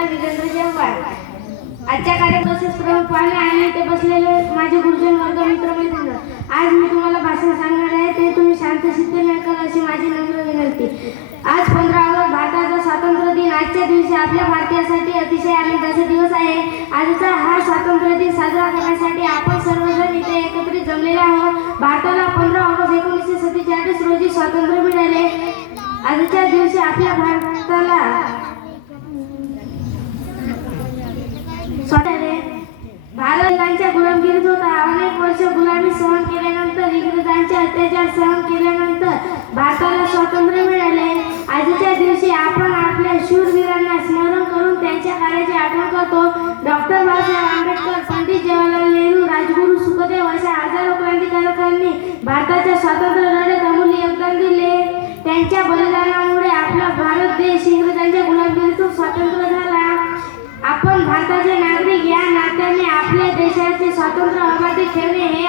कर्ता वीरेंद्र जयवाड। आजच्या कार्यक्रमाचे प्रमुख पाहुणे आणि ते बसलेले माझे गुरुजन वर्ग मित्र मैत्रिणी, आज मी तुम्हाला भाषण सांगणार आहे ते तुम्ही शांतचित्त ऐकाल अशी माझी नम्र विनंती। आज 15 ऑगस्ट भारताचा स्वातंत्र्य दिन। आजच्या दिवशी आपल्या भारतीयांसाठी अतिशय आनंदाचा दिवस आहे। आजचा हा स्वातंत्र्य दिन साजरा करण्यासाठी आपण सर्वजण इथे एकत्रित जमलेले आहोत। भारताला 15 ऑगस्ट 1947 रोजी स्वातंत्र्य मिळाले। आजच्या दिवशी आपल्या भारताला भारताच्या गुलामगिरीत होता। अनेक वर्ष गुलामी सहन केल्यानंतर, इंग्रजांचे अत्याचार सहन केल्यानंतर भारताला स्वातंत्र्य मिळाले। आजच्या दिवशी आपण आपल्या शूरवीरांना स्मरण करून त्यांच्या कार्याची आठवण करतो। डॉक्टर बाबासाहेब आंबेडकर, पंडित जवाहरलाल नेहरू, राजगुरू सुखदेव अशा हजारो क्रांतिकारकांनी भारताच्या स्वातंत्र्य लढ्यात अमूल्य योगदान दिले। त्यांच्या बलिदानामुळे आपला भारत देश इंग्रजांच्या गुलामगिरीतून स्वतंत्र झाला। आपण भारताचे नागरिक या नात्याने आपल्या देशाचे स्वातंत्र्य अबाधित ठेवणे हे